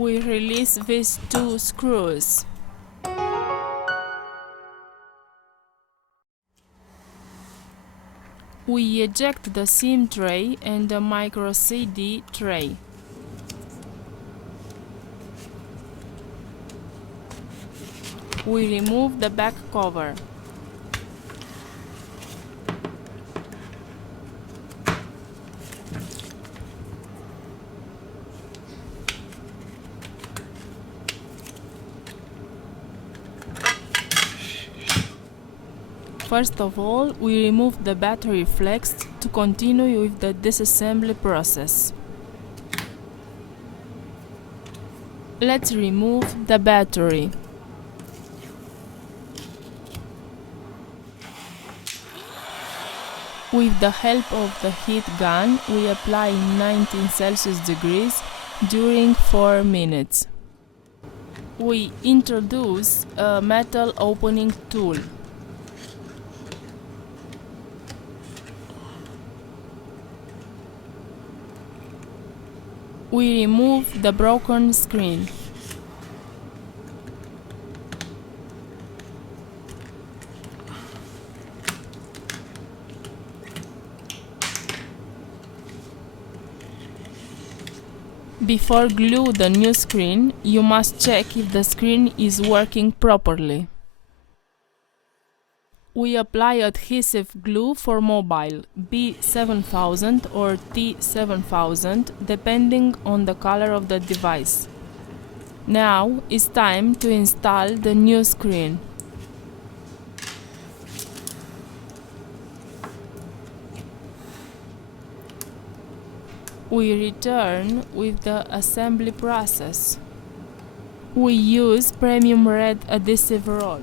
We release these two screws. We eject the SIM tray and the micro CD tray. We remove the back cover. First of all, we remove the battery flex to continue with the disassembly process. Let's remove the battery. With the help of the heat gun, we apply 19 Celsius degrees during 4 minutes. We introduce a metal opening tool. We remove the broken screen. Before glue the new screen, you must check if the screen is working properly. We apply adhesive glue for mobile B7000 or T7000 depending on the color of the device. Now it's time to install the new screen. We return with the assembly process. We use premium red adhesive roll.